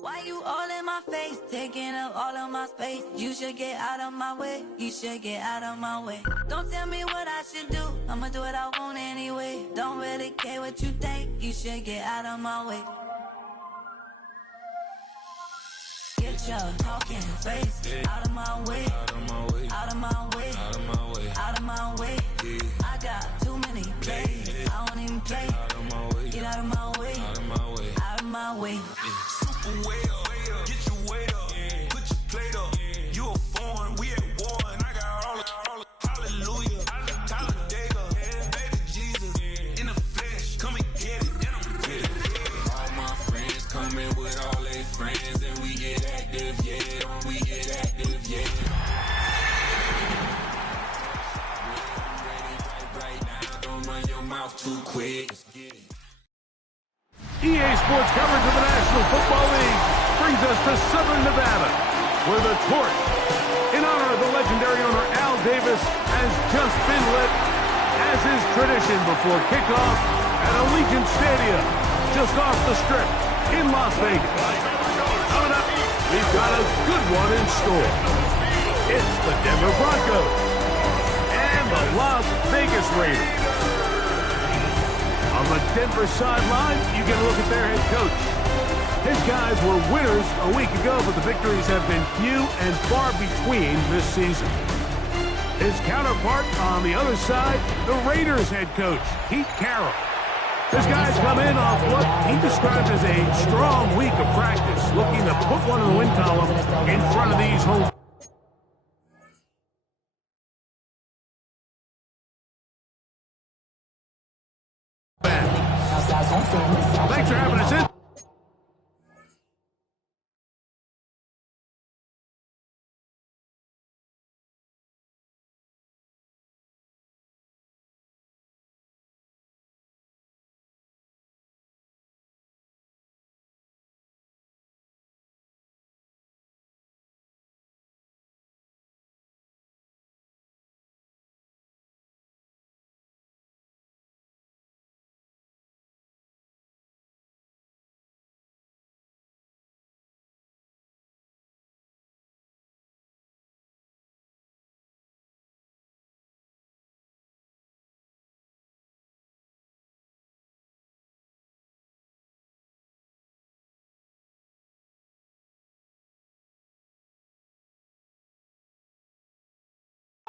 Why you all in my face, taking up all of my space? You should get out of my way, you should get out of my way. Don't tell me what I should do, I'ma do what I want anyway. Don't really care what you think, you should get out of my way. Get your talking face out of my way, out of my way, out of my way, out of my way, out of my way. I got too many plays, I won't even play. Out of my way, get out of my way, out of my way, out of my way. Way up, get your weight up, put your plate up. You a foreign, we at war, and I got all the hallelujah, Talladega, baby Jesus, in the flesh, come and get it, and I'm with it. All my friends coming with all their friends, and we get active, yeah, we get active, yeah. Right now, don't run your mouth too quick. EA Sports coverage of the National Football League brings us to Southern Nevada, where the torch, in honor of the legendary owner Al Davis, has just been lit, as is tradition before kickoff at Allegiant Stadium, just off the Strip in Las Vegas. Coming up, we've got a good one in store. It's the Denver Broncos and the Las Vegas Raiders. On the Denver sideline, you get a look at their head coach. His guys were winners a week ago, but the victories have been few and far between this season. His counterpart on the other side, the Raiders head coach, Pete Carroll. His guys come in off what he described as a strong week of practice, looking to put one in the win column in front of these home. Thanks for having us in.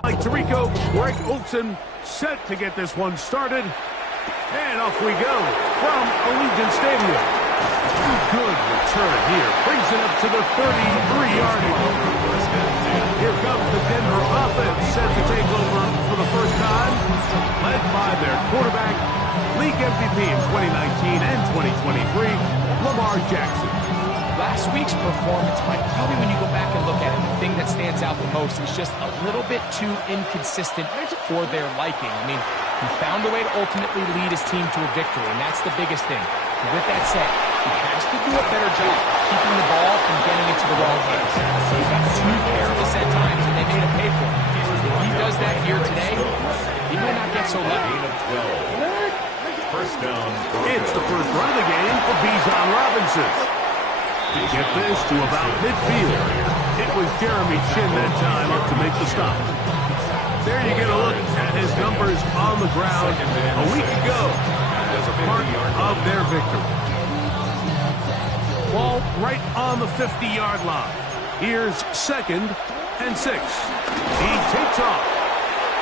Like Tirico, Greg Olsen set to get this one started. And off we go from Allegiant Stadium. Good return here. Brings it up to the 33-yard line. Here comes the Denver offense set to take over for the first time. Led by their quarterback, league MVP in 2019 and 2023, Lamar Jackson. Last week's performance, Mike, probably when you go back and look at it, the thing that stands out the most is just a little bit too inconsistent for their liking. I mean, he found a way to ultimately lead his team to a victory, and that's the biggest thing. And with that said, he has to do a better job keeping the ball from getting into the wrong hands. He got too careless at times, and they made him pay for it. If he does that here today, he might not get so lucky. First down. It's the first run of the game for Bijan Robinson. To get this to about midfield. It was Jeremy Chin that time up to make the stop. There you get a look at his numbers on the ground a week ago as a part of their victory. Ball right on the 50-yard line. Here's 2nd and 6. He takes off.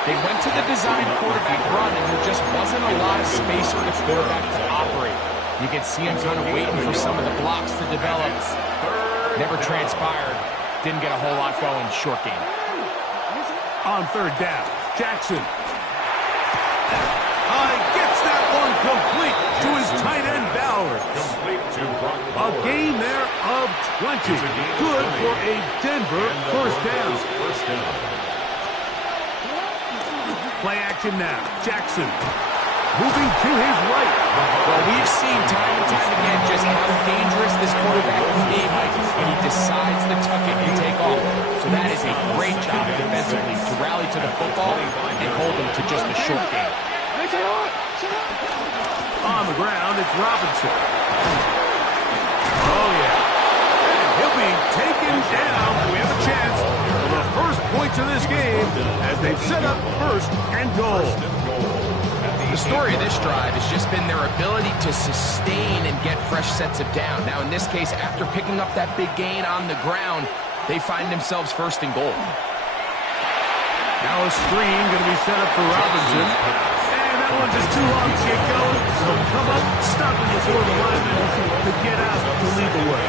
They went to the design quarterback run, and there just wasn't a lot of space for the quarterback to operate. You can see him kind of waiting for some of the blocks to develop. Never transpired. Didn't get a whole lot going. Short game. On 3rd down, Jackson. Gets that one complete to his tight end, Ballard. A gain there of 20. Good for a Denver first down. Play action now. Jackson. moving to his right. Well, we've seen time and time again just how dangerous this quarterback can be, Mike, and he decides to tuck it and take off. So that is a great job defensively to rally to the football and hold him to just a short game. On the ground, it's Robinson. Oh, yeah. And he'll be taken down. We have a chance for the first points of this game as they've set up first and goal. The story of this drive has just been their ability to sustain and get fresh sets of down. Now, in this case, after picking up that big gain on the ground, they find themselves first and goal. Now a screen going to be set up for Robinson. And that one's just too long to get going. So come up, stop him before the lineman to get out to lead the way.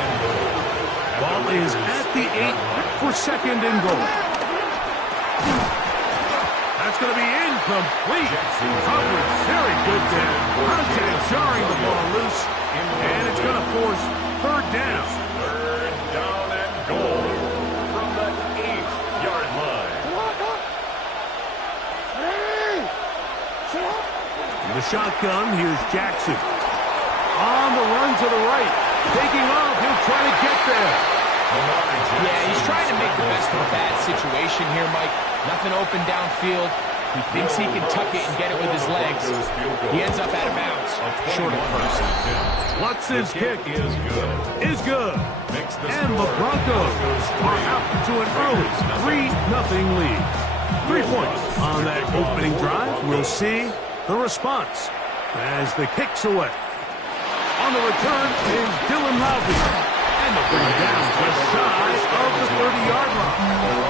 Ball is at the 8 for second and goal. That's going to be incomplete. Coverage very good there. Contact jarring the ball loose. And it's going to force third down. Third down and goal from the 8-yard line. The shotgun, here's Jackson. On the run to the right. Taking off, he'll try to get there. Yeah, he's trying to make the best of a bad situation here, Mike. Nothing open downfield. He thinks he can tuck it and get it with his legs. He ends up out of bounds, short of first. Lutz's kick is good. And the Broncos are out to an early 3-0 lead. 3 points on that opening drive. We'll see the response as the kick's away. On the return is Dylan Loudby. And they'll bring it down just shy of the 30-yard line.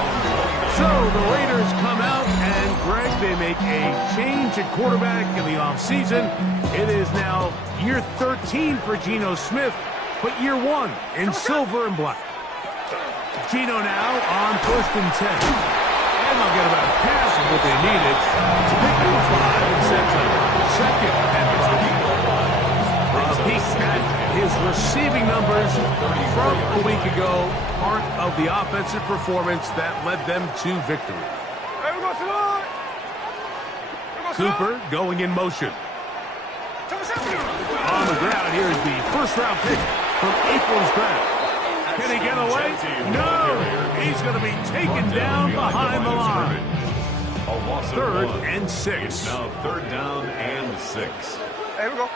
So the Raiders come out, and Greg, they make a change at quarterback in the offseason. It is now year 13 for Geno Smith, but year 1 in silver and black. Geno now on 1st and 10. And they'll get about half of what they needed to pick up a 5 and sets up 2nd and 5. Peak at his receiving numbers from a week ago, part of the offensive performance that led them to victory. Cooper going in motion. On the ground, here's the first-round pick from April's draft. Can he get away? No! He's going to be taken down behind the line. 3rd and 6. Now 3rd down and 6. Here we go.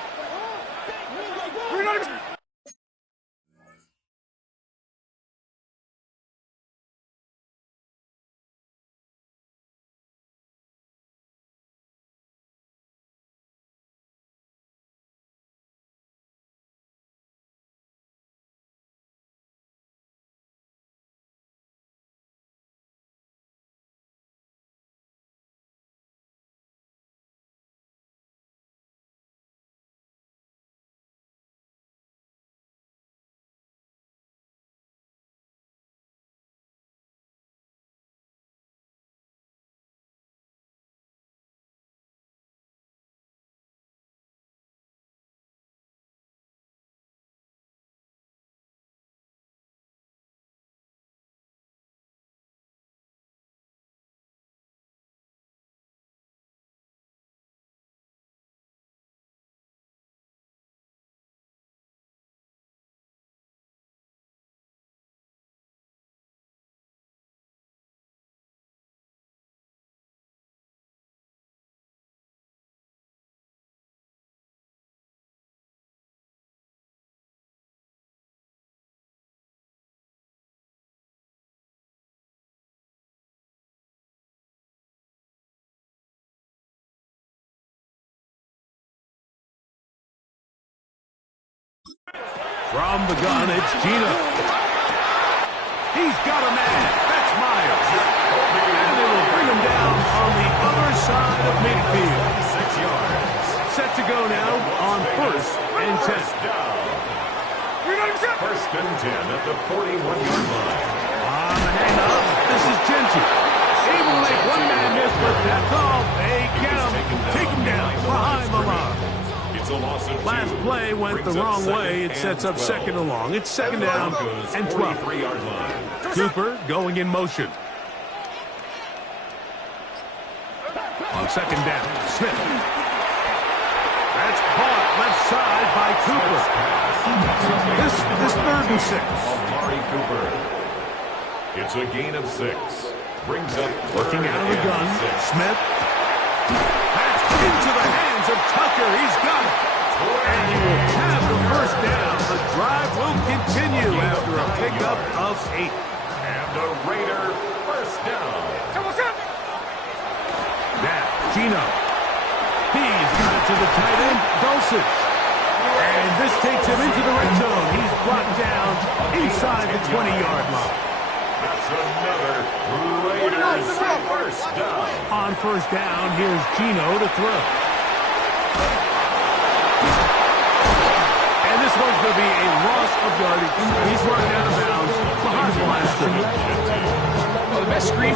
From the gun, it's Geno. He's got a man. That's Myers. And they will bring him down on the other side of midfield. 6 yards. Set to go now on 1st and 10. 1st and 10 at the 41-yard line. On the handoff, this is Genty. Able to make one man miss, but that's all. They get him. Take him down behind the line. Last play went the wrong way. It sets up 2nd and long. It's 2nd down and 12. Cooper going in motion. On 2nd down, Smith. That's caught left side by Cooper. This is 3rd and 6. Amari Cooper. It's a gain of 6. Brings up Looking out of the gun. Smith. That's into the hands of Tucker. He's got it. And he will have the first down. The drive will continue after a pickup of 8. And the Raider first down. Now, Gino. He's got it to the tight end, Dulcich. And this takes him into the red zone. He's brought down inside the 20-yard line. That's another Raiders first down. On first down, here's Gino to throw. And this one's going to be a loss of yardage. He's run out of bounds behind the line of scrimmage. Well, the best screen.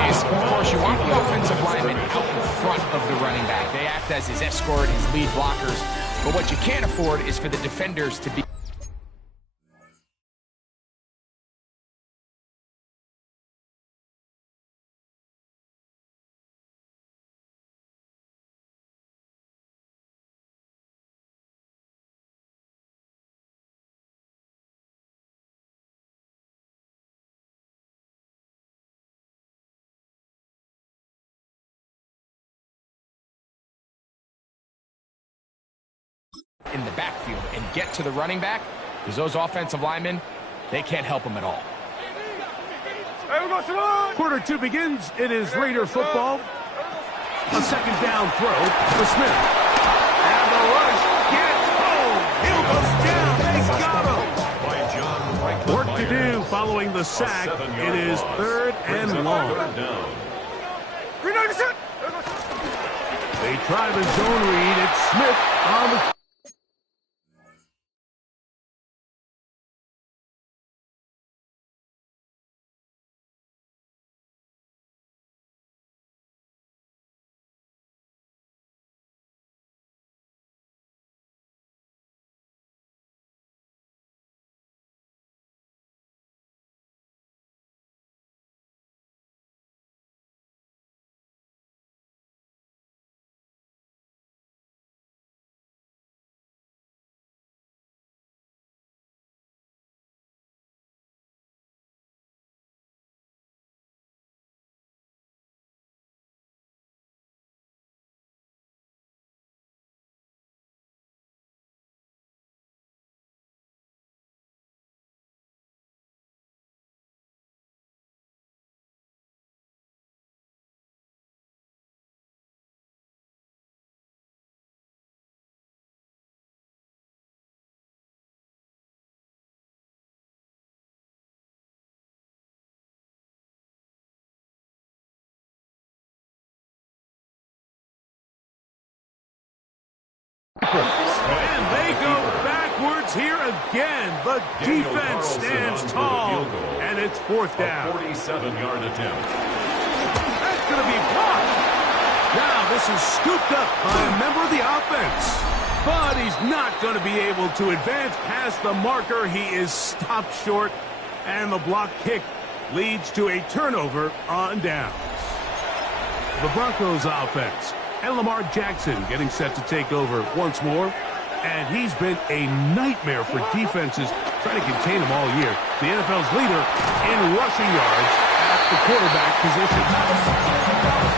Of course, you want the offensive lineman out in front of the running back. They act as his escort, his lead blockers. But what you can't afford is for the defenders to be... in the backfield and get to the running back, because those offensive linemen, they can't help them at all. Quarter 2 begins. It is Raider football. A second down throw for Smith. And the rush gets home. Hill goes down. They got him. Work to do following the sack. It is 3rd and long. They try the zone read. It's Smith on the... And they go backwards here again. The defense stands tall. And it's 4th down. 47-yard attempt. That's going to be blocked. Now this is scooped up by a member of the offense. But he's not going to be able to advance past the marker. He is stopped short. And the block kick leads to a turnover on downs. The Broncos offense. And Lamar Jackson getting set to take over once more. And he's been a nightmare for defenses trying to contain him all year. The NFL's leader in rushing yards at the quarterback position.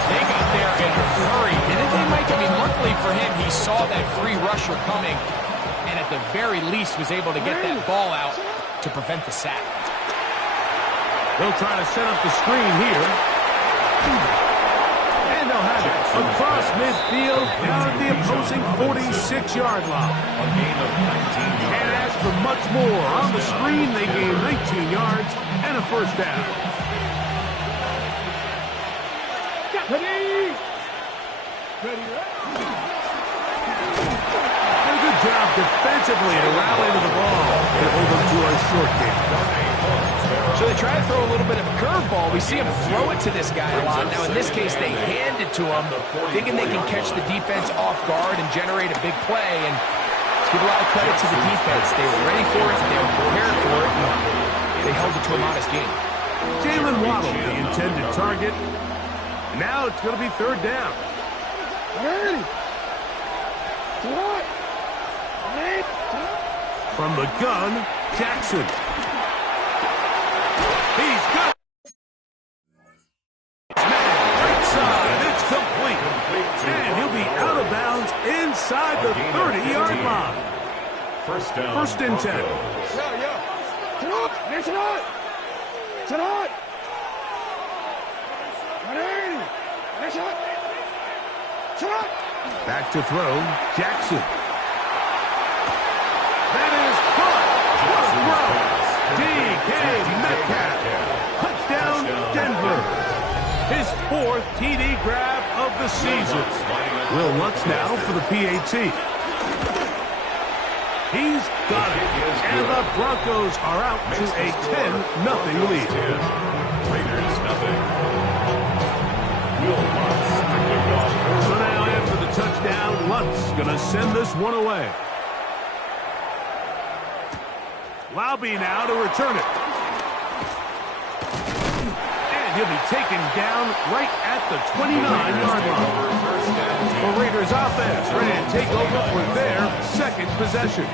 They got there in a hurry, didn't they, Mike? I mean, luckily for him, he saw that free rusher coming and at the very least was able to get that ball out to prevent the sack. They'll try to set up the screen here. And they'll have it. across midfield, down at the opposing 46-yard line. A gain of 19 yards. And as for much more, on the screen they gain 19 yards and a first down. And a good job defensively to rally to the ball and hold them to a short game. So they try to throw a little bit of a curveball. We see him throw it to this guy a lot. Now, in this case, they hand it to him, thinking they can catch the defense off guard and generate a big play. And let's give a lot of credit to the defense. They were ready for it. They were prepared for it. And they held it to a modest gain. Jalen Waddle, the intended target. Now it's going to be third down. From the gun, Jackson. He's got right side. It's complete. And he'll be out of bounds inside the 30-yard line. First down. First and 10. Back to throw, Jackson. That is caught. What a throw. DK Metcalf. Touchdown, Denver. His fourth TD grab of the season. Will Lutz now for the PAT. He's got it. And the Broncos are out to a 10-0 lead. Raiders nothing. Will Lutz to kick off. So now after the touchdown, Lutz going to send this one away. Laube now to return it. And he'll be taken down right at the 29-yard line. The Raiders offense ready to take over for their second possession.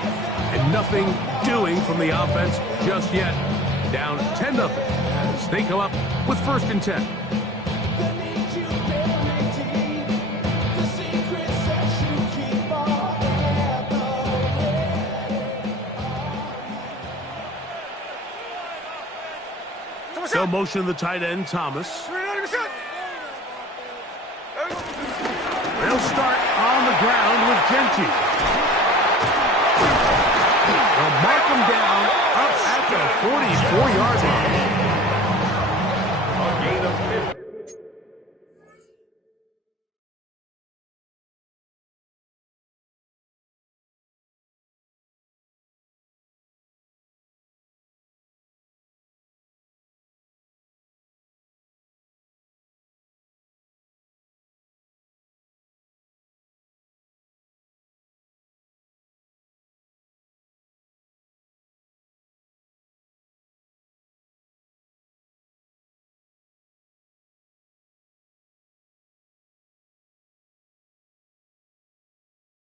And nothing doing from the offense just yet. Down 10-0 as they come up with first and 10. They'll motion the tight end, Thomas. They'll start on the ground with Genty. They'll mark him down up at the 44-yard line. A gain of 50.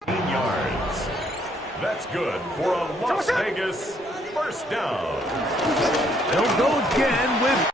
Yards. That's good for a Las Vegas first down. They'll go again with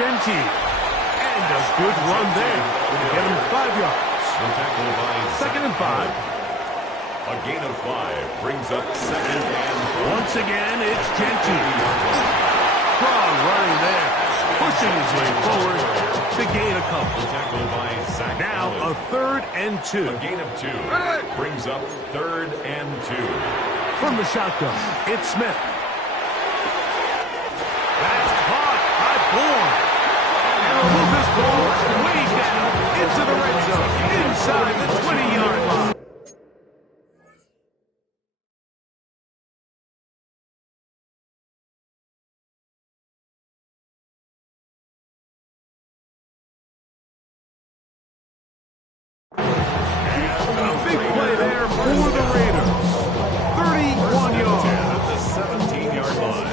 Genty. And a good run there. Get him 5 yards. Second and 5. A gain of 5 brings up second and 4. Once again, it's Genty. Strong running there. Pushing his way forward to gain a couple. Now a 3rd and 2. A gain of 2 brings up 3rd and 2. From the shotgun, it's Smith. That's caught by Bourne. And he'll move this ball way down into the red zone, inside the 20-yard line. A big play there for the Raiders. 31 yards. At the 17-yard line.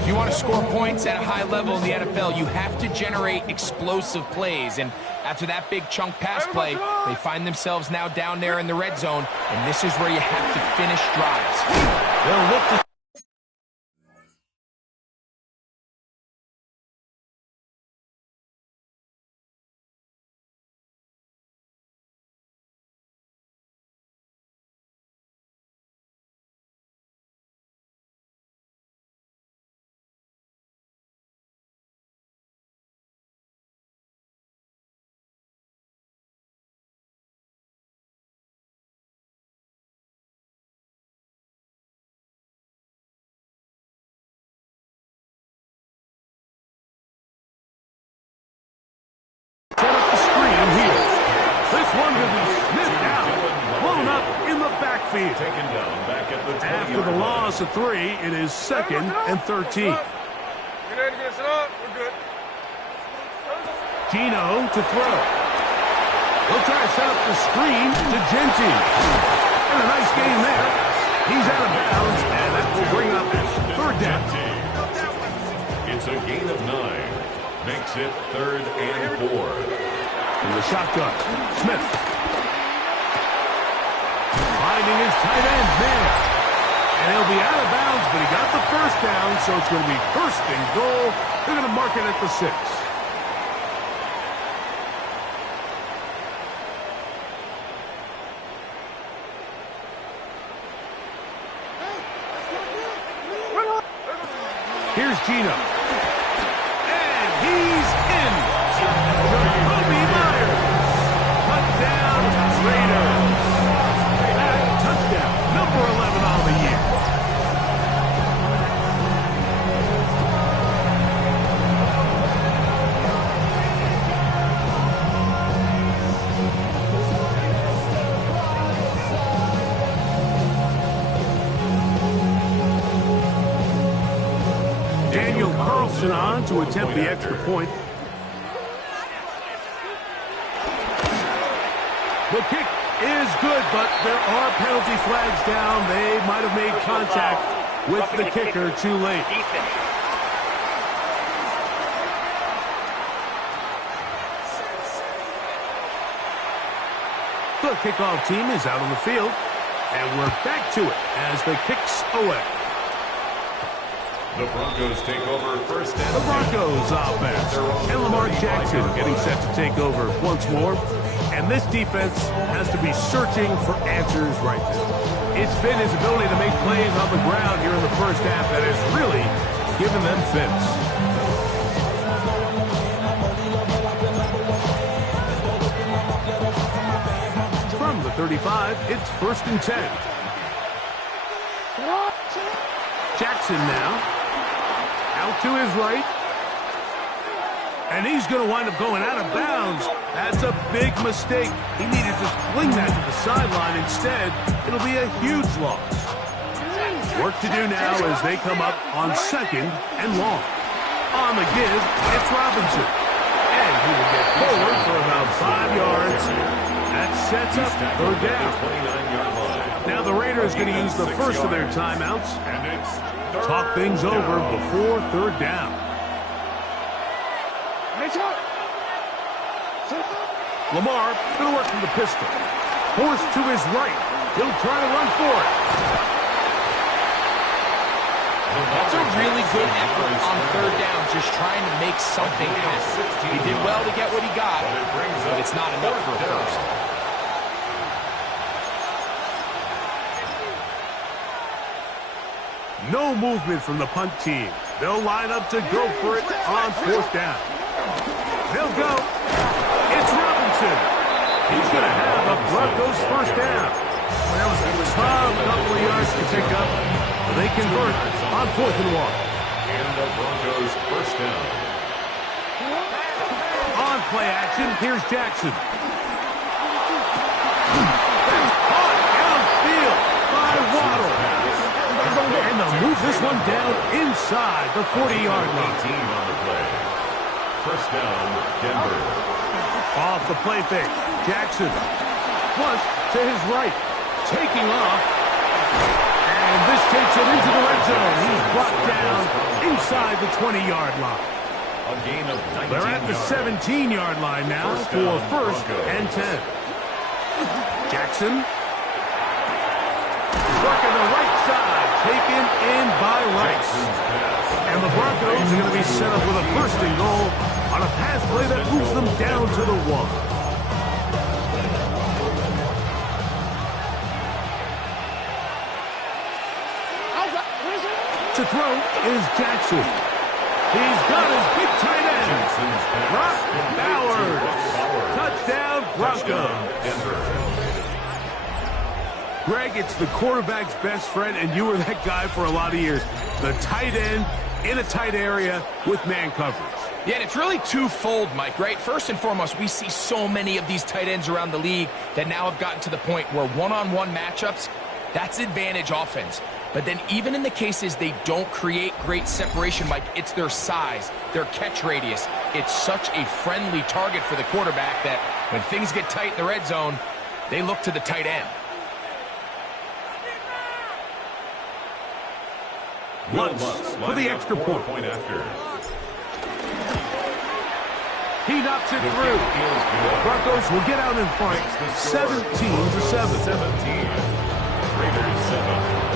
If you want to score points at a high level in the NFL, you have to generate explosive plays. And after that big chunk pass play, they find themselves now down there in the red zone, and this is where you have to finish drives. They'll look to set up the screen here. This one will be sniffed out, blown up in the backfield. Taken down back at the 20-yard After the loss of 3, it is 2nd and 13. Gino to throw. He'll try to set up the screen to Genty. And a nice gain there. He's out of bounds, and that will bring up 3rd down. It's a gain of 9. Makes it 3rd and 4. From the shotgun, Smith. Finding his tight end there. And he'll be out of bounds, but he got the 1st down, so it's going to be 1st and goal. They're going to mark it at the 6. Here's Gino. And he's in. Jacoby Myers. Touchdown, Raiders. Touchdown, number 11 on the year. Daniel Carlson on to attempt the extra point. The kick is good, but there are penalty flags down. They might have made contact with the kicker too late. The kickoff team is out on the field, and we're back to it as the kick's away. The Broncos take over 1st and 10. The Broncos offense. And Lamar Jackson getting set to take over once more. And this defense has to be searching for answers right now. It's been his ability to make plays on the ground here in the first half that has really given them fits. From the 35, it's 1st and 10. Jackson now. Out to his right. And he's going to wind up going out of bounds. That's a big mistake. He needed to fling that to the sideline. Instead, it'll be a huge loss. Work to do now as they come up on 2nd and long. On the give, it's Robinson. And he will get forward for about 5 yards. That sets up 3rd down. Now the Raiders going to use the first of their timeouts. Talk things over before 3rd down. Lamar going to work from the pistol. Forced to his right. He'll try to run for it. That's a really good effort on third down, just trying to make something happen. He did well to get what he got, but it's not enough for a first. No movement from the punt team. They'll line up to go for it on fourth down. They'll go. It's Robinson. He's going to have a Broncos first down. That was a tough couple of yards to pick up. But they convert on 4th and 1. And the Broncos first down. On play action, here's Jackson. That's caught downfield by Waddle. And they'll move this one down inside the 40-yard line. 18 on the play. First down, Denver. Off the play fake. Jackson. Flush to his right. Taking off. And this takes him into the red zone. He's brought down inside the 20-yard line. A gain of 19 They're at the 17-yard line now for first and 10. Jackson. Working the right side. Taken in by Rice. And the Broncos are going to be set up with a first and goal on a pass play that moves them down to the 1. To throw is Jackson. He's got his big tight end. Brock Bowers. Touchdown, Broncos. Greg, it's the quarterback's best friend, and you were that guy for a lot of years. The tight end in a tight area with man coverage. Yeah, and it's really twofold, Mike, right? First and foremost, we see so many of these tight ends around the league that now have gotten to the point where one-on-one matchups, that's advantage offense. But then even in the cases they don't create great separation, Mike, it's their size, their catch radius. It's such a friendly target for the quarterback that when things get tight in the red zone, they look to the tight end. Lutz for the extra point. He knocks it through. Broncos will get out in front, 17-7. Raiders 7.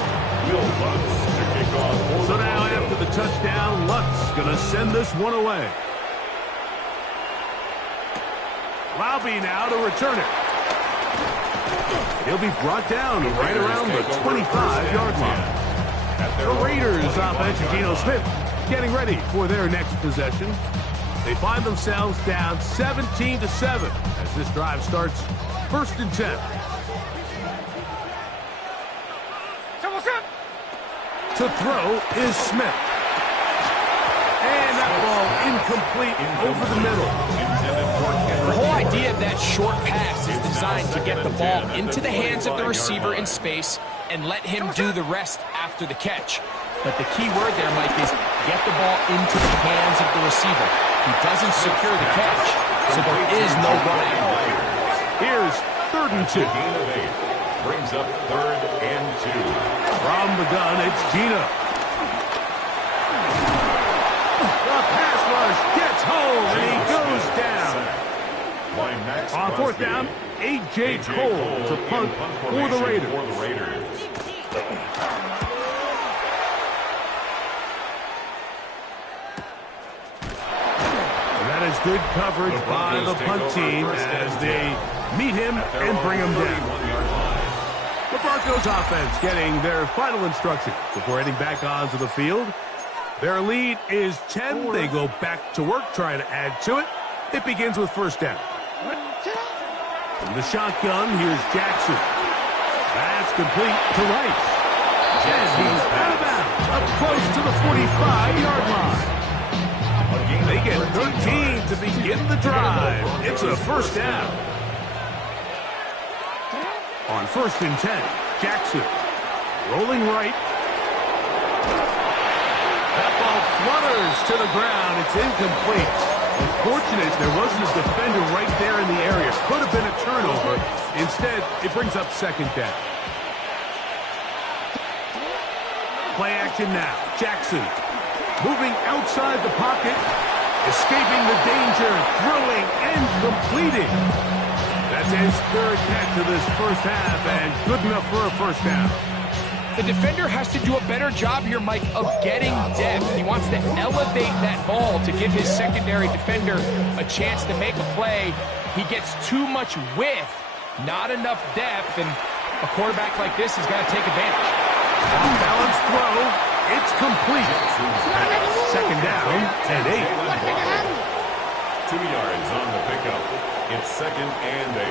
Will Lutz to kick off. So now after the touchdown, Lutz going to send this one away. Lobby now to return it. He'll be brought down right around the 25-yard line. The Raiders offense, Geno Smith, getting ready for their next possession. They find themselves down 17-7 as this drive starts first and 10. To throw is Smith. And that ball incomplete over the middle. The whole idea of that short pass is designed to get the ball into the hands of the receiver in space and let him do the rest after the catch. But the key word there, Mike, is get the ball into the hands of the receiver. He doesn't secure the catch, so there is no run after. Here's 3rd and 2. Brings up 3rd and 2. From the gun, it's Geno. The pass rush gets home, and he goes down. On 4th down, A.J. Cole to punt for the Raiders. Good coverage by the punt team as they meet him and bring him down. The Broncos offense getting their final instruction before heading back onto the field. Their lead is 10. They go back to work, trying to add to it. It begins with first down. From the shotgun, here's Jackson. That's complete to Rice. And he's out of bounds, up close to the 45-yard line. They get 13 to begin the drive. It's a first down. On 1st and 10, Jackson rolling right. That ball flutters to the ground. It's incomplete. Unfortunate there wasn't a defender right there in the area. Could have been a turnover. Instead, it brings up 2nd down. Play action now. Jackson moving outside the pocket. Escaping the danger, throwing and completing. That's his 3rd catch of this first half, and good enough for a first down. The defender has to do a better job here, Mike, of getting depth. He wants to elevate that ball to give his secondary defender a chance to make a play. He gets too much width, not enough depth, and a quarterback like this has got to take advantage. Off-balance throw. It's complete. Second down and 8. 2 yards on the pickup. It's second and 8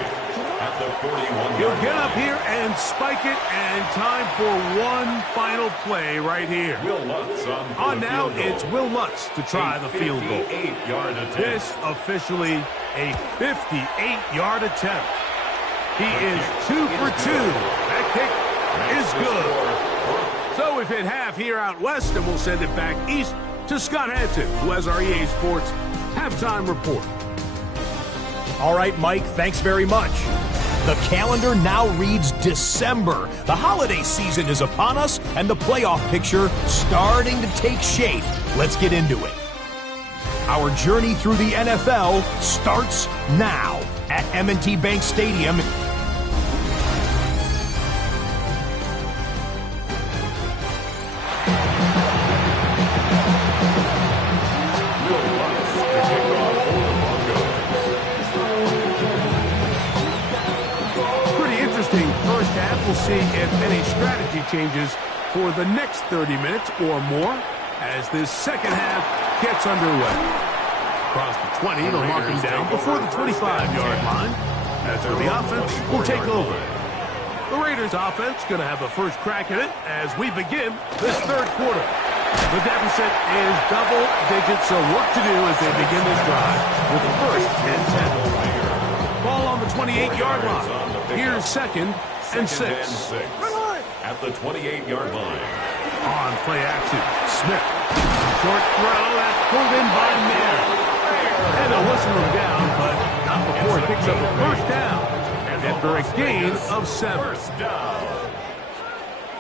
at the 41. He'll get up here and spike it, and time for one final play right here. Will Lutz on now, it's Will Lutz to try the field goal. 58-yard attempt. This officially a 58-yard attempt. He is 2 for 2. That kick is good. So we've hit half here out west, and we'll send it back east to Scott Hanson, who has our EA Sports halftime report. All right, Mike, thanks very much. The calendar now reads December. The holiday season is upon us, and the playoff picture starting to take shape. Let's get into it. Our journey through the NFL starts now at M&T Bank Stadium. We'll see if any strategy changes for the next 30 minutes or more as this second half gets underway. Across the 20, they'll mark him down before the 25-yard line. That's where the offense will take over. The Raiders offense going to have the first crack at it as we begin this third quarter. The deficit is double digits, so work to do as they begin this drive with the first and 10. Ball on the 28-yard line. Here's second and 6. At the 28-yard line. On play action, Smith. Short throw, that's pulled in by Mayer. And they'll whistle him down, but not before he picks up a first down. After a gain of 7. First down.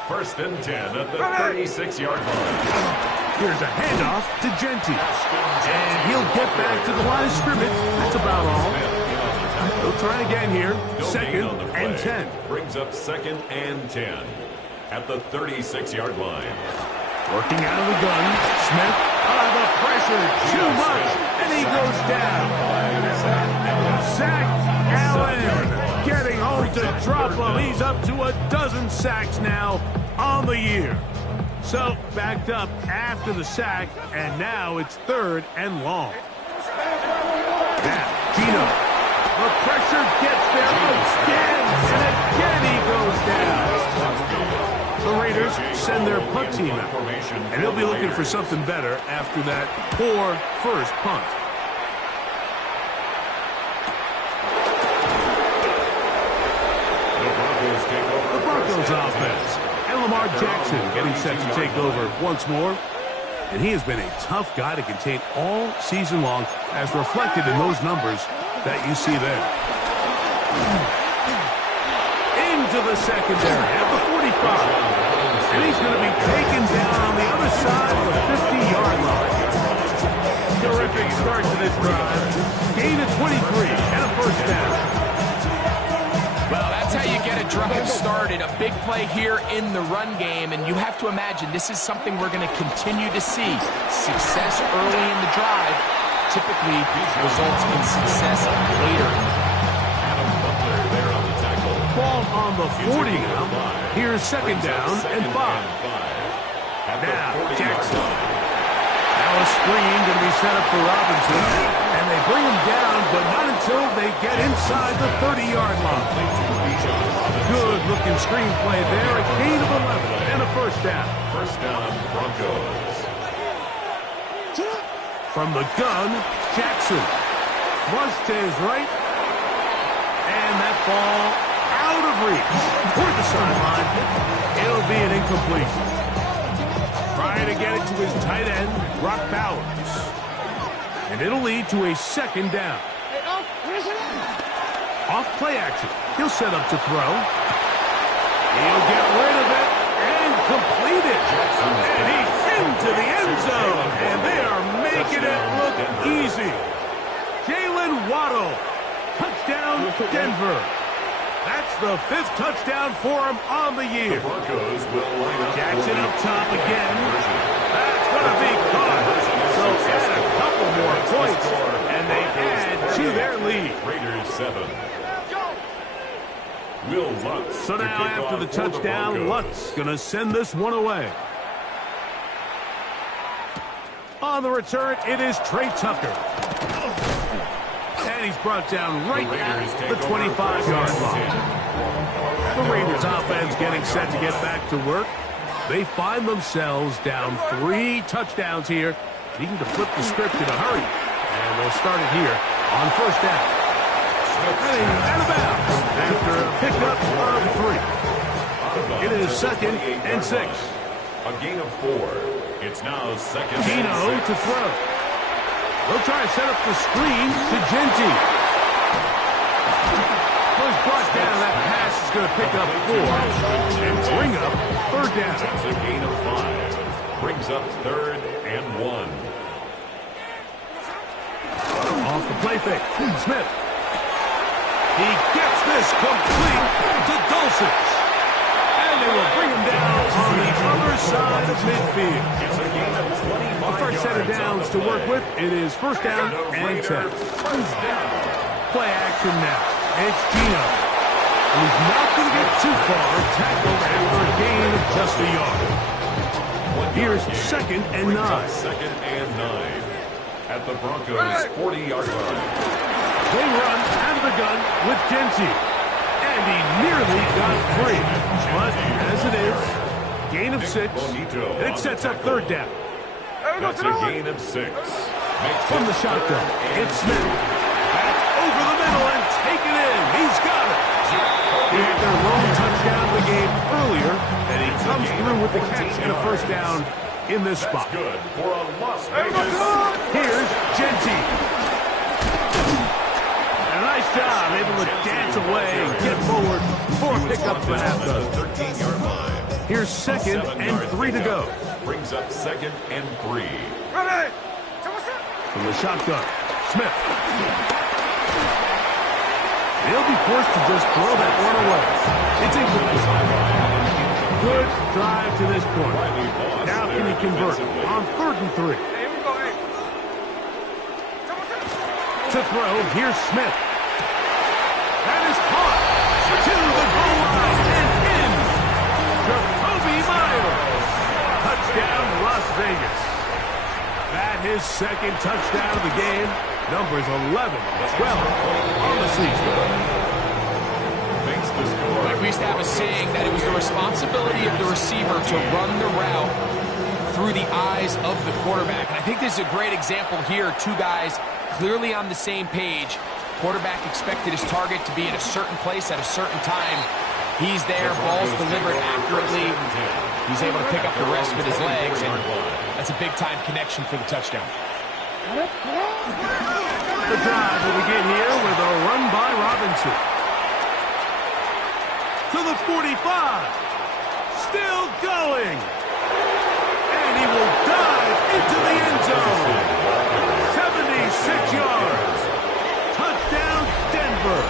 First and 10 at the 36-yard line. Here's a handoff to Genty. And he'll get back to the line of scrimmage. That's about all. They'll try again here. Second and 10. Brings up second and 10 at the 36-yard line. Working out of the gun. Smith. The pressure. Too much. And he goes down. Sack Allen. Getting home to drop him. He's up to a dozen sacks now on the year. So backed up after the sack. And now it's third and long. Now, Gino. The pressure gets there again, and again he goes down. The Raiders send their punt team out, and they'll be looking for something better after that poor first punt. The Broncos offense, and Lamar Jackson getting set to take over once more. And he has been a tough guy to contain all season long, as reflected in those numbers that you see there. Into the secondary at the 45. And he's going to be taken down on the other side of the 50-yard line. Terrific start to this drive. Gain of 23 and a first down. Well, that's how you get a drive started. A big play here in the run game, and you have to imagine this is something we're going to continue to see. Success early in the drive typically results in success later. Adam Butler there on the tackle. Ball on the 40 now. Here's second down and 5. Now, Jackson. Now a screen going to be set up for Robinson. And they bring him down, but not until they get inside the 30-yard line. Good-looking screenplay there. A gain of 11 and a first down. First down, Broncos. From the gun, Jackson. Flush to his right. And that ball out of reach. Toward the sideline. It'll be an incompletion. Trying to get it to his tight end, Brock Bowers. And it'll lead to a second down. Off play action. He'll set up to throw. He'll get rid of it and complete it. And he's into the end zone. And they are making it look easy. Jalen Waddle. Touchdown, Denver. That's the 5th touchdown for him on the year. The Broncos will line up. Jackson up top again. That's going to be caught. So add a couple more points, and they add to their lead. Raiders 7. Will Lutz. So now after the touchdown, Lutz going to send this one away. On the return, it is Trey Tucker. And he's brought down right at the 25-yard line. The Raiders offense getting set to get back to work. They find themselves down 3 touchdowns here, needing to flip the script in a hurry. And they'll start it here on first down. Heading out of bounds after a pickup of 3. It is 2nd and 6. A gain of 4. It's now 2nd and 6. Dino to throw. They'll try to set up the screen to Genty. Was brought down. That pass is going to pick up 4 and bring up 3rd down. That's a gain of 5. Brings up 3rd and 1. Off the play fake. Smith. He gets this complete to Dulcich. And they will bring him down on the other side of midfield. It's a gain of 25. The first set of downs to work with. It is 1st down and 10. Play action now. It's Gino. He's not going to get too far. Tackled after a gain of just a yard. Here's 2nd and 9. 2nd and 9. At the Broncos' 40-yard line. They run out of the gun with Genty. And he nearly got free. But as it is, gain of 6. And it sets up 3rd down. That's a gain of 6. From the shotgun, it's Smith. That's over the middle and taken in. He's got it. He had their lone touchdown of the game earlier, and he comes through with the catch and a 1st down in this spot. Good for a Las Vegas. Here's Genty. And a nice job, able to dance away and get forward for a pickup for halftime. 13-yard line. Here's 2nd and 3 to go. Brings up 2nd and 3. From the shotgun, Smith. He'll be forced to just throw that one away. It's incomplete. Good drive to this point. Now can he convert on 3rd and 3? To throw, here's Smith. That is caught to the goal line and in. Jacoby Myers. Touchdown, Las Vegas. That his 2nd touchdown of the game. Numbers 11 and 12 on the season. Makes the score. Like we used to have a saying that it was the responsibility of the receiver to run the route through the eyes of the quarterback. And I think this is a great example here. 2 guys clearly on the same page. Quarterback expected his target to be in a certain place at a certain time. He's there, ball's delivered accurately. He's able to pick up the rest with his legs, and that's a big-time connection for the touchdown. The drive will begin here with a run by Robinson. To the 45. Still going. And he will dive into the end zone. 76 yards. Touchdown, Denver.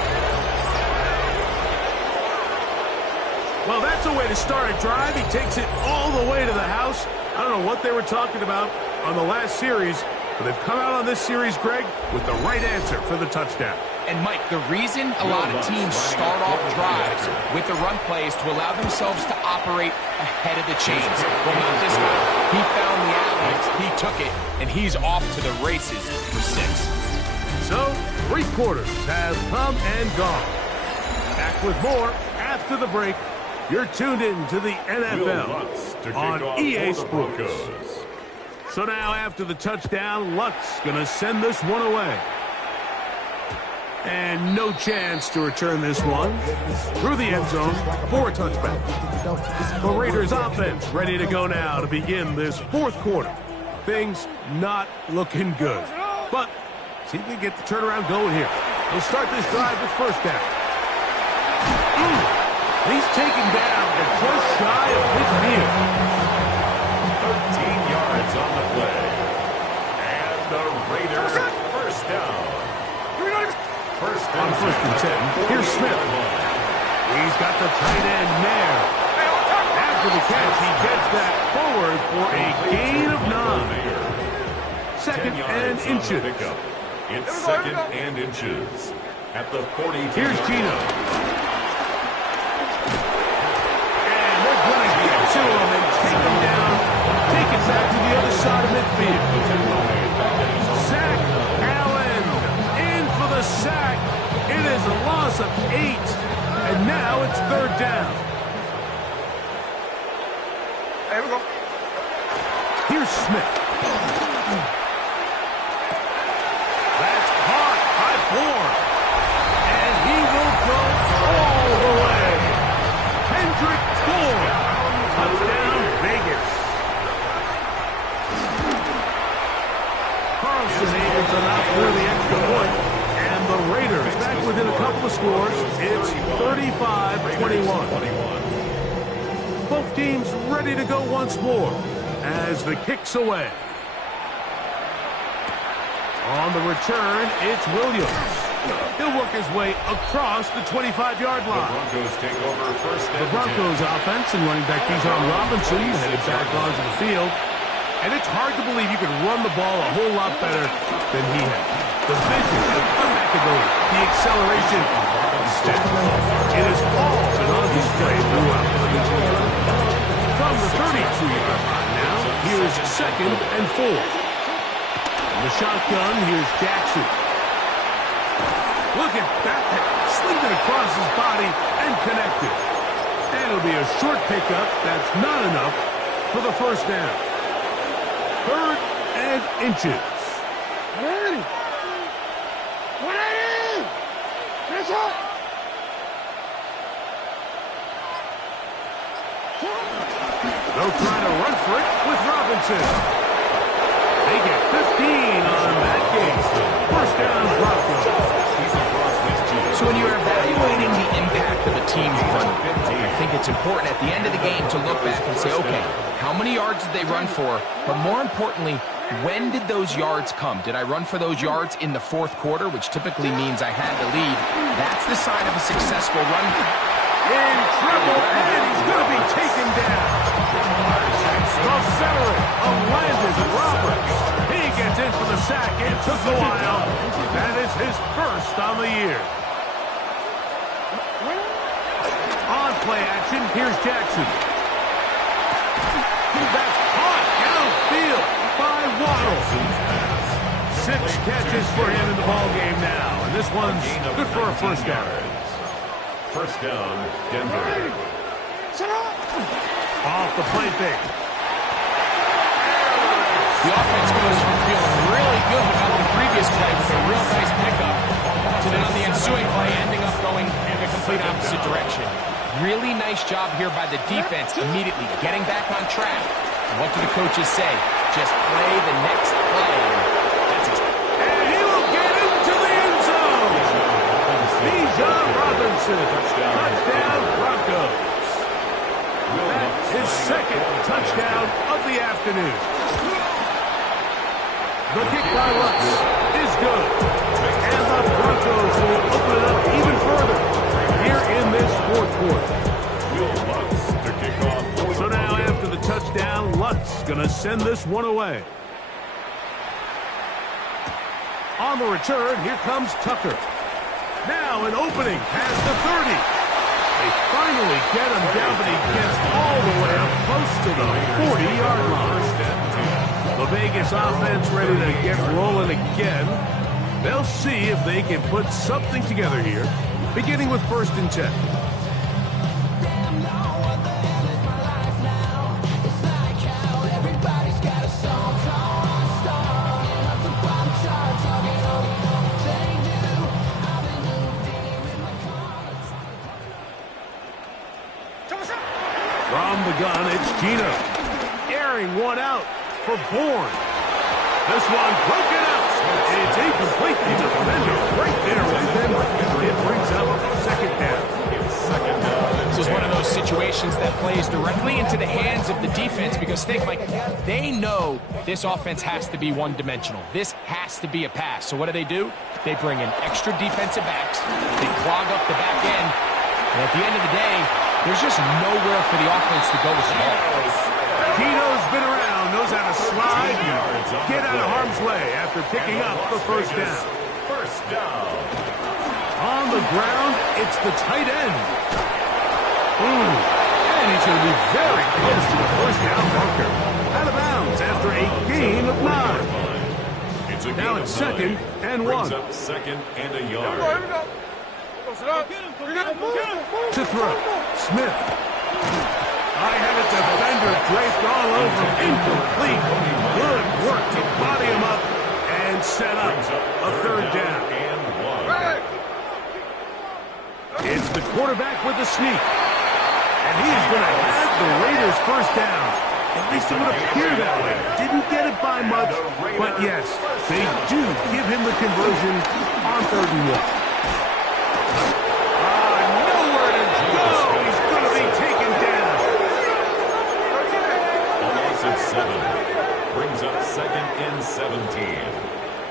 Well, that's a way to start a drive. He takes it all the way to the house. I don't know what they were talking about on the last series, but they've come out on this series, Greg, with the right answer for the touchdown. And, Mike, the reason a lot of teams start off drives with the run plays to allow themselves to operate ahead of the chains. Well, not this guy. He found the alley, he took it, and he's off to the races for 6. So, 3 quarters have come and gone. Back with more after the break. You're tuned in to the NFL on EA Sports. So now after the touchdown, Lutz going to send this one away. And no chance to return this one through the end zone for a touchback. The Raiders offense ready to go now to begin this 4th quarter. Things not looking good. But see if we can get the turnaround going here. We'll start this drive with 1st down. He's taken down at just shy of midfield. 13 yards on the play. And the Raiders 1st down. On 1st and 10, here's Smith. He's got the tight end there. After the catch, he gets that forward for a gain of 9. Second and inches. It's second and inches at the 42. Here's Gino. And they're going to get to him and take him down. Take it back to the other side of midfield. Zach Allen in for the sack. It is a loss of 8. And now it's third down. Here we go. Here's Smith. That's caught by Bourne. And he will go all the way. Hendrick Bourne. Touchdown, Vegas. Carlson able to knock through the extra point. And the Raiders back within a couple of scores. It's 35-21. Both teams ready to go once more as the kick's away. On the return, it's Williams. He'll work his way across the 25-yard line. The Broncos take over first and The Broncos offense and running back Bijan Robinson headed back onto the field. And it's hard to believe you could run the ball a whole lot better than he had. The vision, the comeback ability, the acceleration, it is all been on display throughout. From the 32-yard line now, here's second and 4. In the shotgun, here's Jackson. Look at that. Slipped it across his body and connected. And it'll be a short pickup. That's not enough for the first down. Third and inches. They'll try to run for it with Robinson. They get 15 on that game. First down, Broncos. So when you're evaluating the impact of a team's run, I think it's important at the end of the game to look back and say, okay, how many yards did they run for? But more importantly, when did those yards come? Did I run for those yards in the fourth quarter, which typically means I had the lead? That's the sign of a successful run. In trouble, and he's going to be taken down. The center of Landon Roberts. He gets in for the sack. It took a while. That is his first on the year. On play action, here's Jackson. That's caught downfield by Waddle. 6 catches for him in the ballgame now. And this one's good for a first down. First down, Denver. Off the play fake. The offense goes from feeling really good about the previous play with a real nice pickup to then on the ensuing play ending up going in the complete opposite direction. Really nice job here by the defense immediately getting back on track. And what do the coaches say? Just play the next play. And he will get into the end zone. Bijan Robinson. Touchdown, Broncos. That's his second touchdown of the afternoon. The kick by Lutz is good. And the Broncos will open it up even further here in this fourth quarter. So now after the touchdown, Lutz going to send this one away. On the return, here comes Tucker. Now an opening past the 30. They finally get him down, but he gets all the way up close to the 40-yard line. The Vegas offense ready to get rolling again. They'll see if they can put something together here, beginning with 1st and 10. From the gun, it's Gino. Airing one out for Bourne. This one broken out. It's incomplete. The defender right there with him. It brings up second down. This is one of those situations that plays directly into the hands of the defense because think, Mike, they know this offense has to be one-dimensional. This has to be a pass. So what do? They bring in extra defensive backs. They clog up the back end. And at the end of the day, there's just nowhere for the offense to go with the ball. Gino's been around, knows how to slide and get out of harm's way after picking up the first down. First down. On the ground, it's the tight end. And he's going to be very close to the first down marker. Out of bounds after a gain of 9. Now it's second and 1. Up second and a yard. To throw, Smith. I had a defender draped all over. Incomplete. Good work to body him up and set up a third down. It's the quarterback with the sneak. And he is going to have the Raiders first down. At least it would appear that way. Didn't get it by much, but yes, they do give him the conversion on 3rd and 1. Nowhere to go. He's going to be taken down. Almost at 7. Brings up second and 17.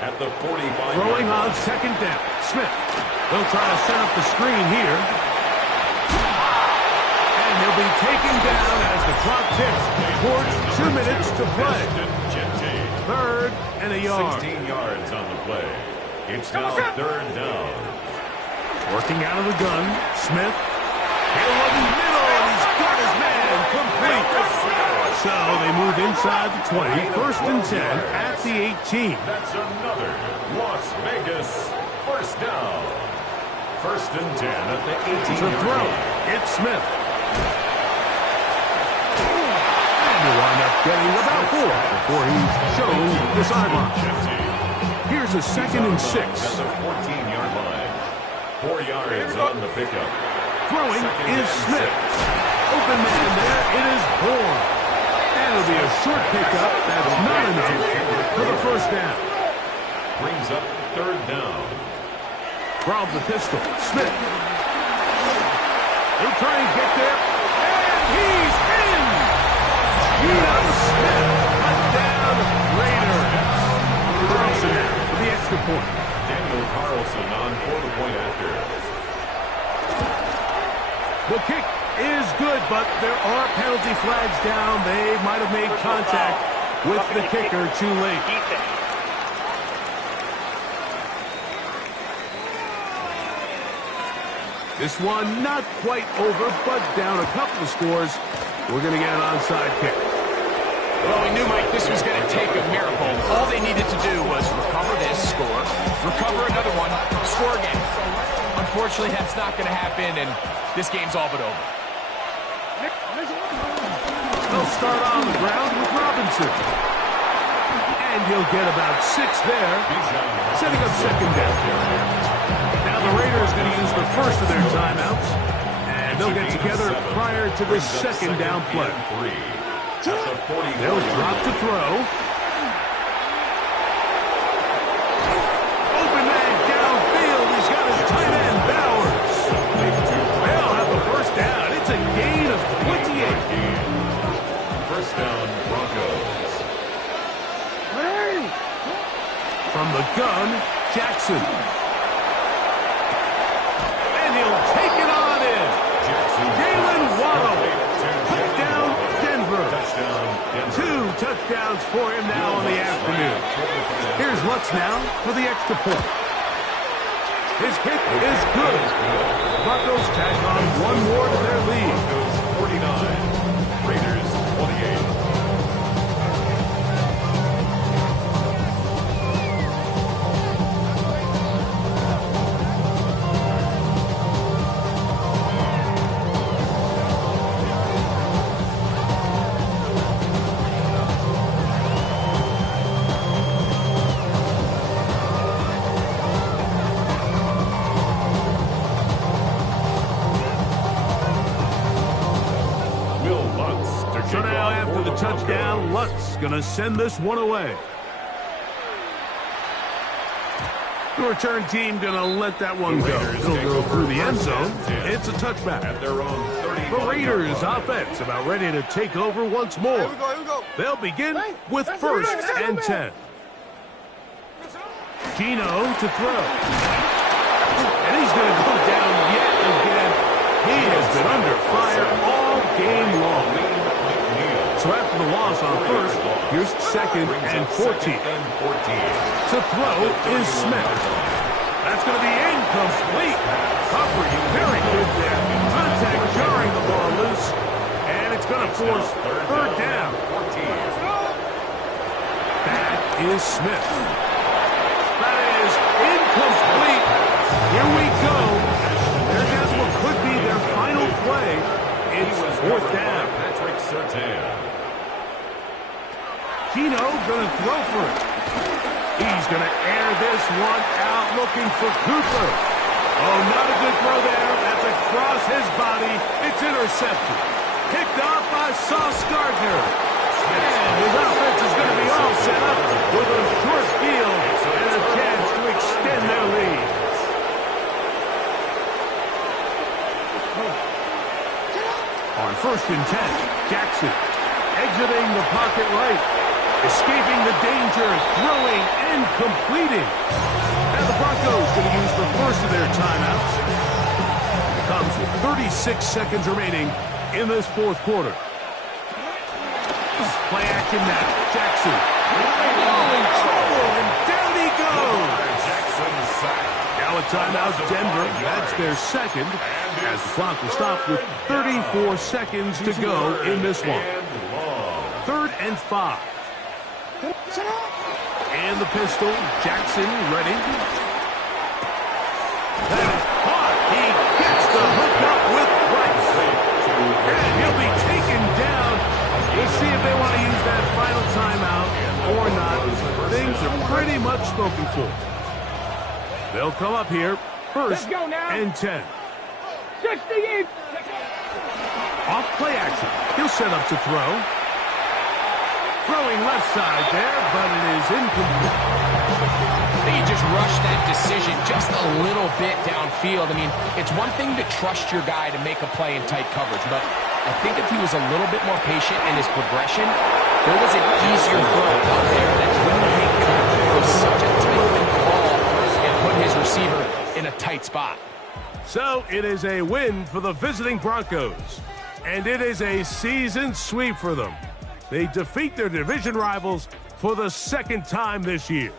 At the 45. Throwing on second down. Smith. They'll try to set up the screen here. And he'll be taken down as the clock ticks towards 2 minutes to play. 3rd and a yard. 16 yards on the play. It's now 3rd down. Working out of the gun. Smith. He'll look middle, and he's got his man complete. So they move inside the 20. 1st and 10 at the 18. That's another Las Vegas first down. 1st and 10 at the 18. To throw. It's Smith. And he'll wind up getting about 4 before he's shown the sideline. Here's a 2nd and 6. At the 14-yard line. 4 yards on the pickup. Throwing is Smith. Open man there. It is Bourne. And it'll be a short pickup. That's not enough for the first down. Brings up 3rd down. From the pistol, Smith. He'll try and get there. And he's in! Gino Smith, touchdown, Raiders. Carlson now for the extra point. Daniel Carlson on for the point after. The kick is good, but there are penalty flags down. They might have made contact with the kicker too late. This one not quite over, but down a couple of scores. We're going to get an onside kick. Well, we knew, Mike, this was going to take a miracle. All they needed to do was recover this, score, recover another one, score again. Unfortunately, that's not going to happen, and this game's all but over. They'll start on the ground with Robinson. And he'll get about 6 there, setting up second down. Now the Raiders going to use the first of their timeouts, and they'll get together prior to the second down play. They'll drop to throw. Open man downfield. He's got his tight end, Bowers. They'll have the first down. It's a gain of 28. First down, Broncos. From the gun, Jackson. He'll take it on in. Jalen Waddle. Touchdown, Denver. 2 touchdowns for him now in the afternoon. Here's Lutz now for the extra point. His kick is good. Broncos tack on 1 more to their lead. 49. Raiders 28. So now after the touchdown, Lutz going to send this one away. The return team going to let that one go. It'll go through the end zone. It's a touchback. The Raiders offense about ready to take over once more. They'll begin with 1st and 10. Gino to throw. And he's going to go down yet again. He on first. Here's 2nd and 14. To throw is Smith. That's going to be incomplete. Coverage very good there. Contact jarring the ball loose. And it's going to force 3rd down. That is Smith. That is incomplete. Here we go. There goes what could be their final play. It's 4th down. Keno going to throw for it. He's going to air this one out looking for Cooper. Oh, not a good throw there. That's across his body. It's intercepted. Picked off by Sauce Gardner. And his offense is going to be all set up with a short field and a chance to extend their lead. On 1st and 10, Jackson exiting the pocket right, escaping the danger, throwing and completing. And the Broncos going to use the first of their timeouts. It comes with 36 seconds remaining in this 4th quarter. Play action now. Jackson. Oh, in trouble, and down he goes. Now a timeout, Denver. That's their 2nd. As the clock will stop with 34 seconds to go in this one. 3rd and 5. And the pistol. Jackson ready. That is caught. He gets the hook up with Price. And he'll be taken down. We'll see if they want to use that final timeout or not. Things are pretty much spoken for. They'll come up here. 1st and 10. 68. Off play action. He'll set up to throw. Throwing left side there, but it is incomplete. I think he just rushed that decision just a little bit downfield. I mean, it's one thing to trust your guy to make a play in tight coverage, but I think if he was a little bit more patient in his progression, there was an easier throw out there that wouldn't make him have to throw such a tight ball and put his receiver in a tight spot. So it is a win for the visiting Broncos, and it is a season sweep for them. They defeat their division rivals for the 2nd time this year.